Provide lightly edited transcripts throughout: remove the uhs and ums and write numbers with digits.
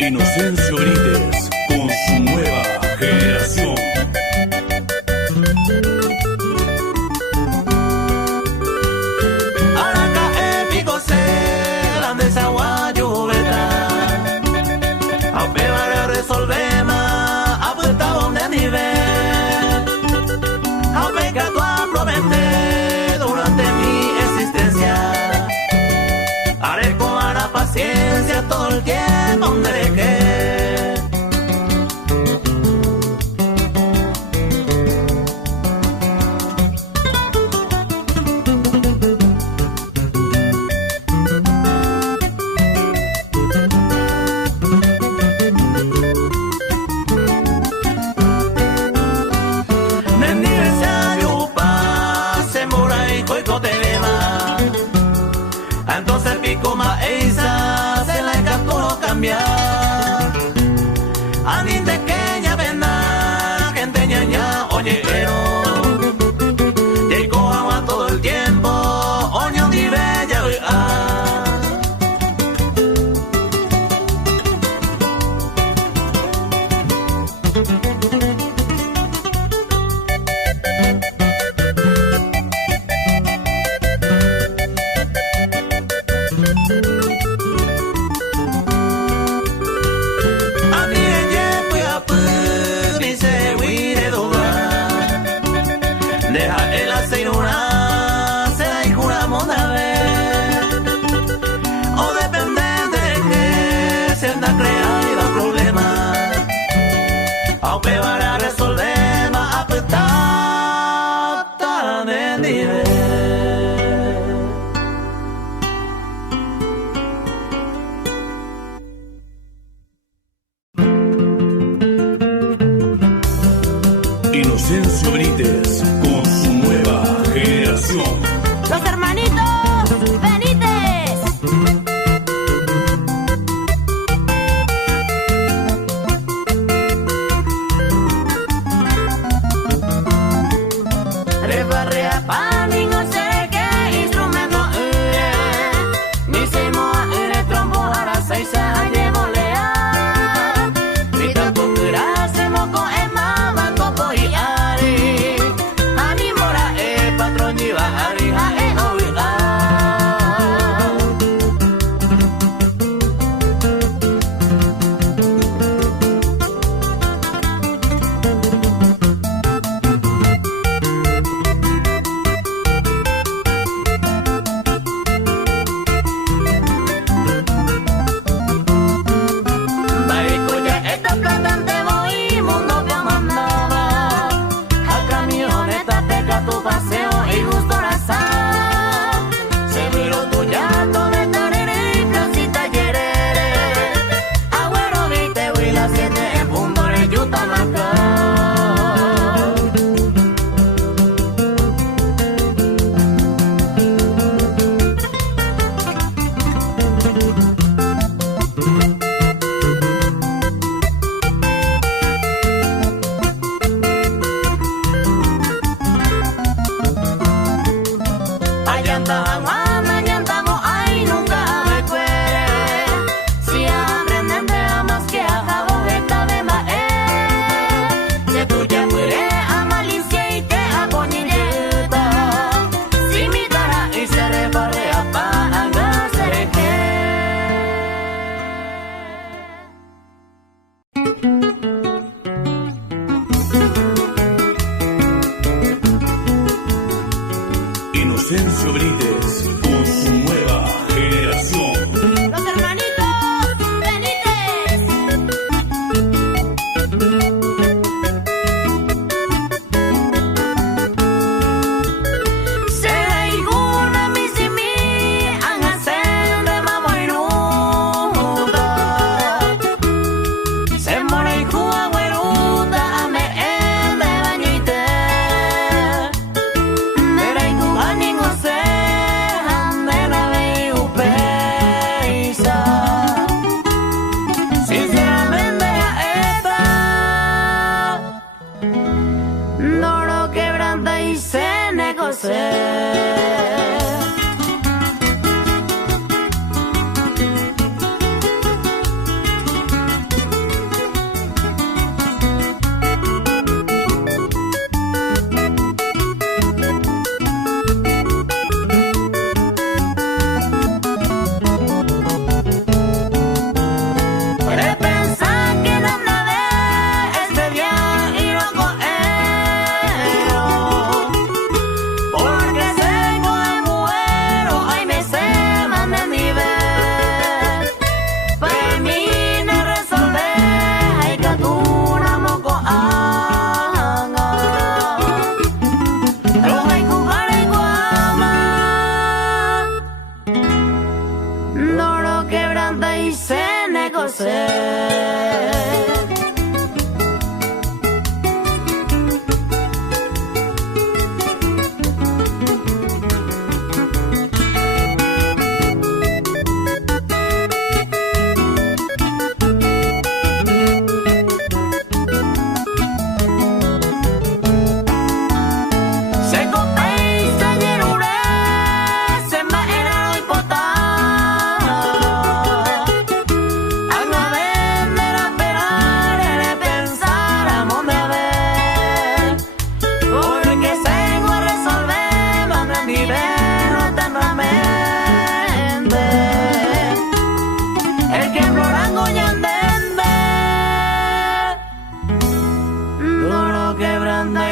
Inocencio Brites con su nueva generación. Paciencia todo el tiempo donde dejé. Entonces pico ma eisa se la encantó cambiar. Alguien pequeña vena, gente ñaña, oyeero. Llegó agua todo el tiempo, oño di bella, para resolver más apretada de nivel. Inocencio Brites con su nueva generación. Los hermanitos Benítez. Rebarrea pan y no sé qué instrumento ni se moa trombo ahora se llevo lea. Grita pokura se moco mama copo y ari. Animora patrón lleva arija oiga. Inocencio Brites con su nueva generación. Los hermanitos Benítez. Se iguna mi simi ang asen de mamoiruda. Se mora y jua gueruda ame de bañite. Sinceramente esta no lo quebranta y se negocia.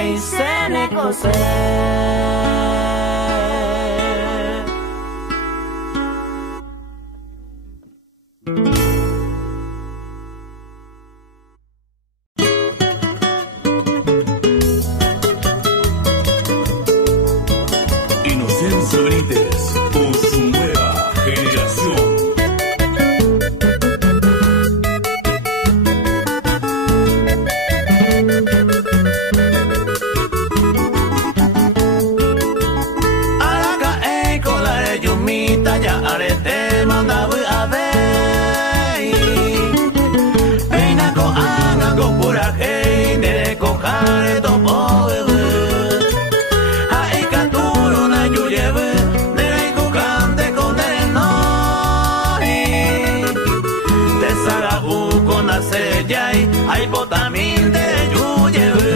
y se ne cose. Inocencio Benítez con su nueva generación. Ya arete manda a ver peina ko anga ko pura hey de ko kare to poe ai katuro na yuyebe de ko kande con no te sara u con ase jai ai botamin de yuyebe.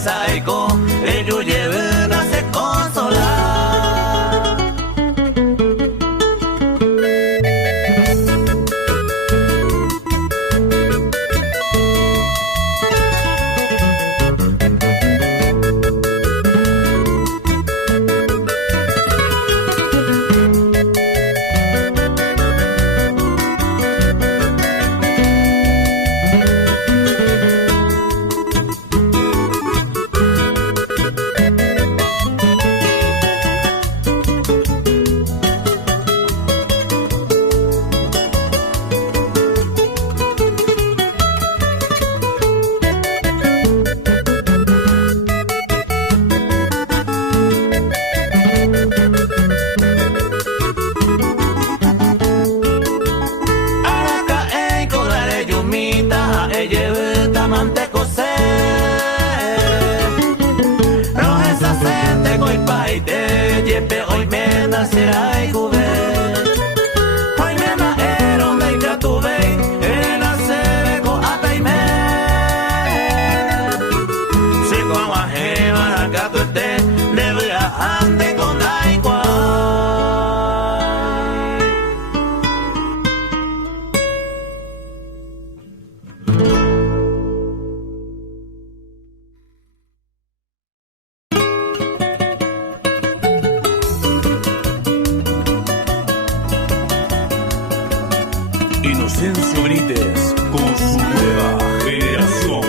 Psycho, ellos lleven a se consolar. Inocencio Benítez con su nueva generación.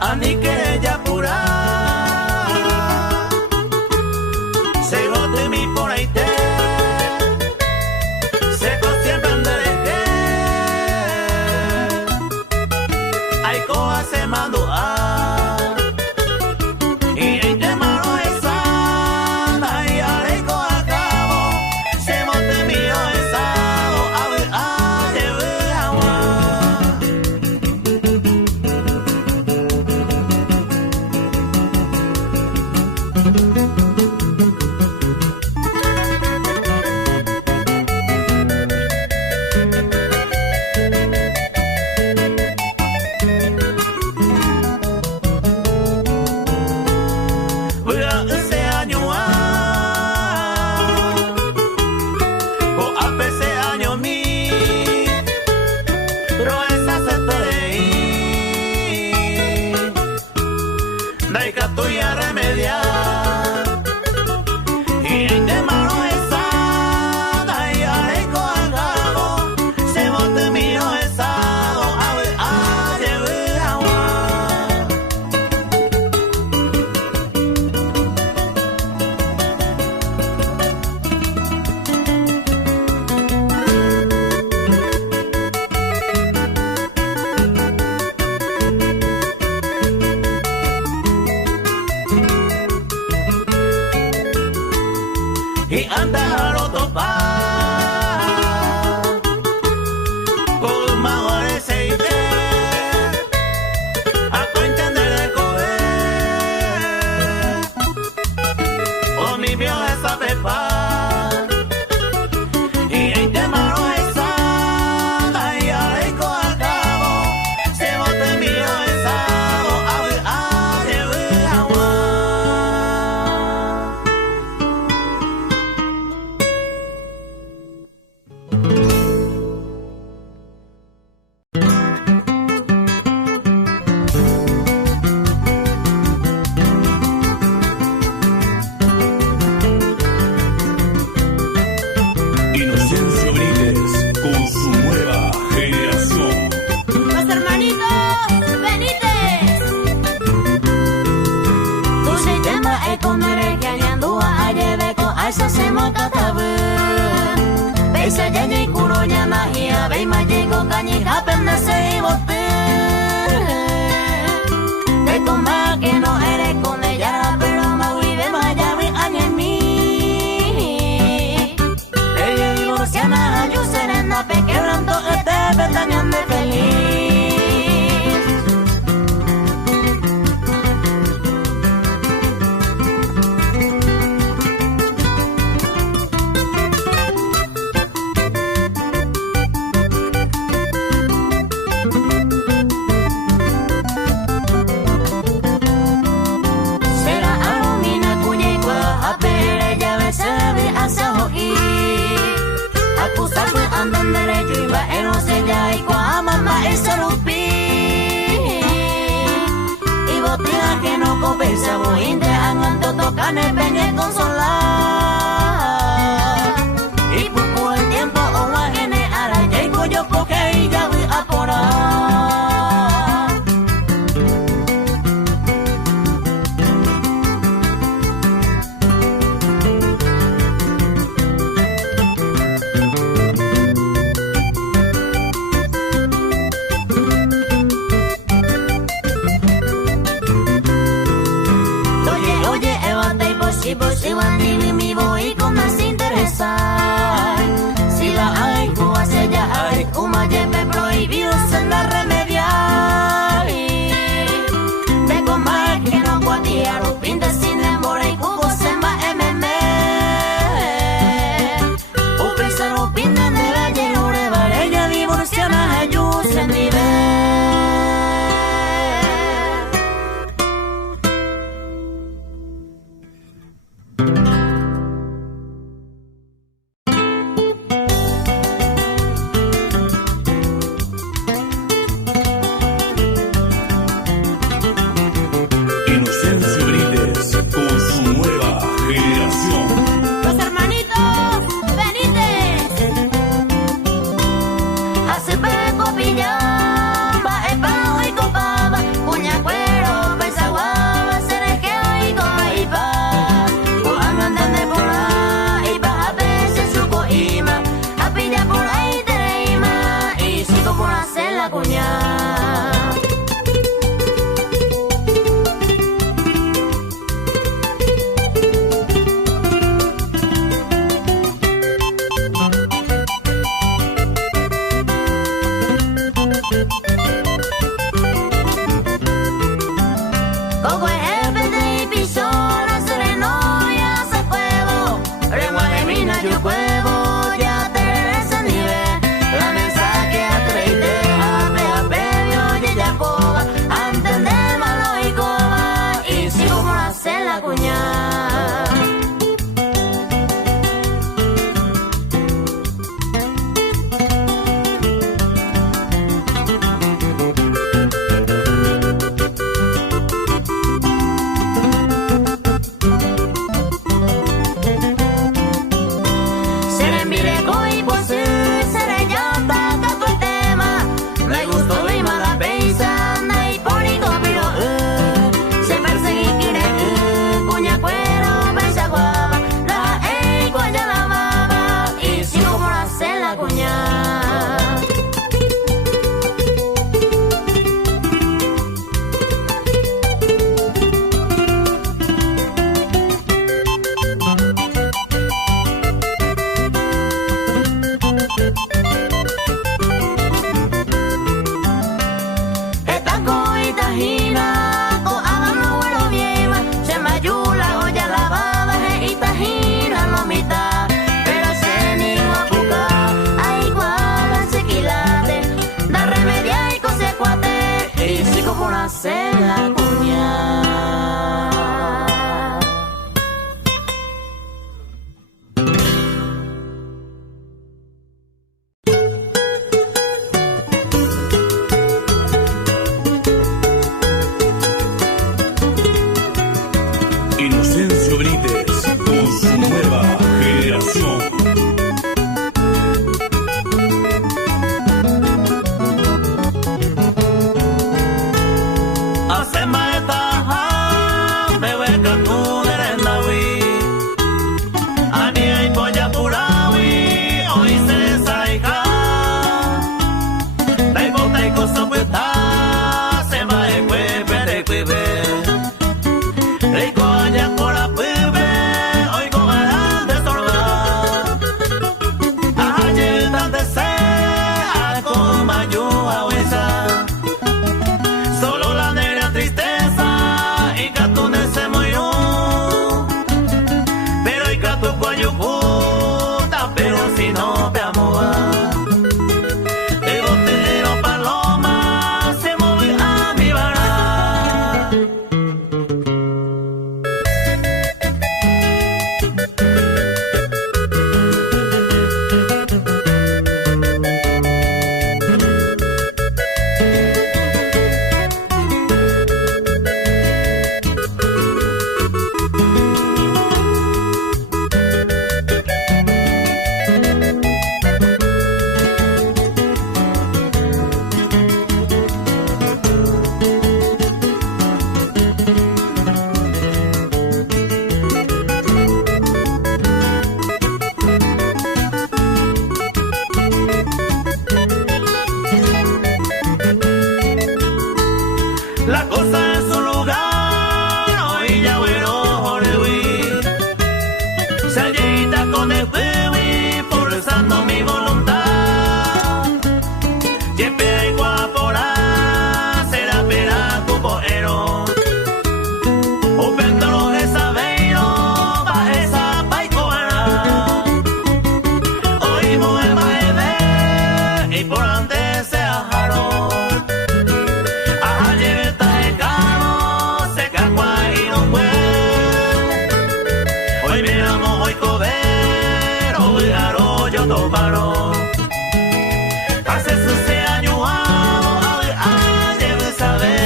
Ani que ella pura se bote mi por ahí te se siempre andaré hay cosas se mando a y te mando banyi hapen na sei bote. Te coma que no eres con ella, pero me voy de Miami a mi. Ella divorciana, yo serena, pequebrando este pestañón de feliz. Andan derecho y va en osella y cuá mamá es rupi. Y botina que no compensa buinte angando tocan el peñe consolar. Y poco el tiempo o guajene a la yeco yo coge y ya voy a porar. Si vos si van mi voy y por antes se ajaron. A lleveta de cano, se cacua y no puede. Hoy miramos, hoy cober, hoy arroyo tomaron. Hace ese año a lleve saber.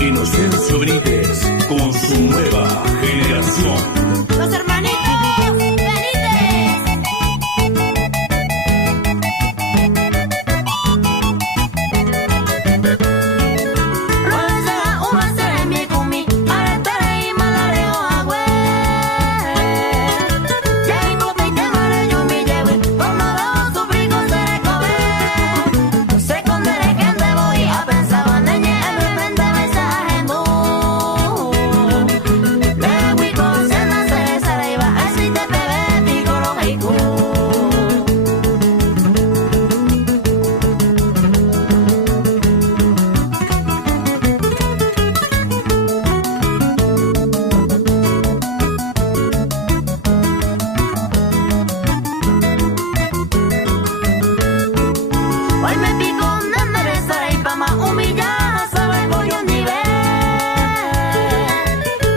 Inocencio Benítez con su nueva generación. Los hermanitos Benítez. Rosa, una será mi cumi, aretere y malareo agüe. Llego te mare yo mi lleve, con nada su frigo se recoge. Se condere que te voy a pensar en ella, en mi mente me sajendo. Le voy con cena se arriba, así te bebe mi coro haiku. Hoy me pico de enderezar y pa' más humillar, sabe voy a un nivel.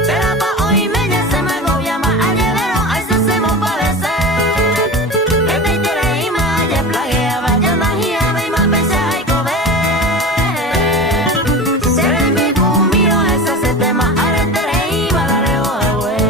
Pero pa' hoy me ya se me agobia más, ayer ahí se hacemos parecer. Que te quiere y más, ayer plaguea, vaya una gira, me más pensé hay comer. Seré mi conmigo, ese es el tema, aretere y balareo de güey.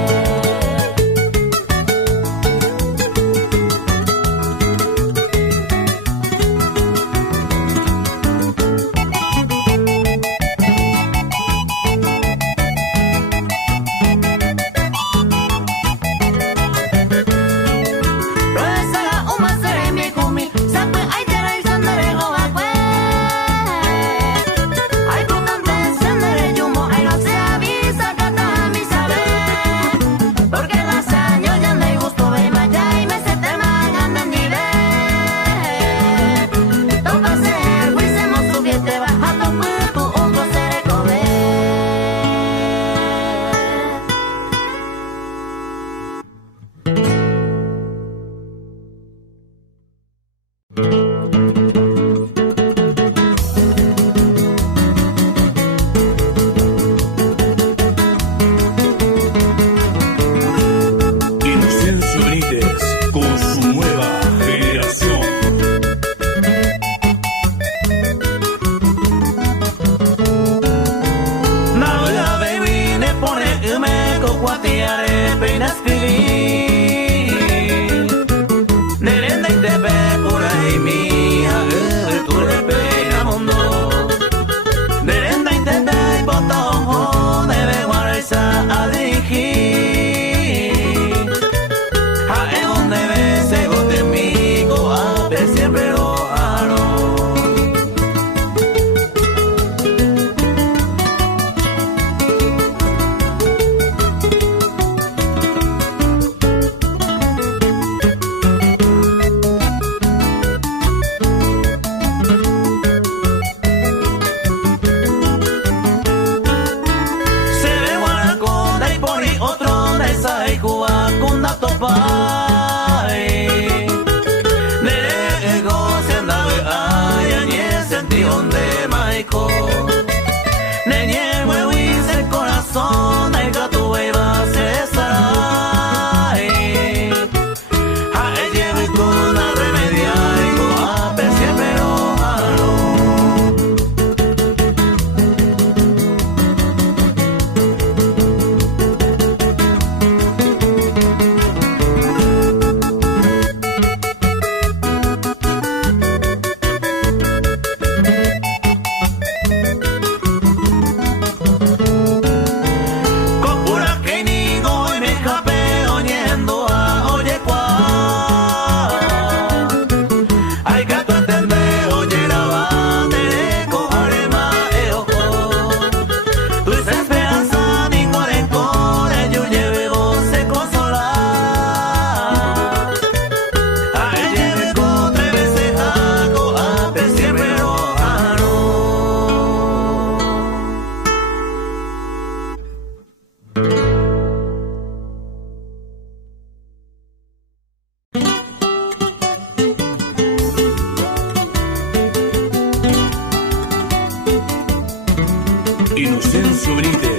Inocencio Benítez.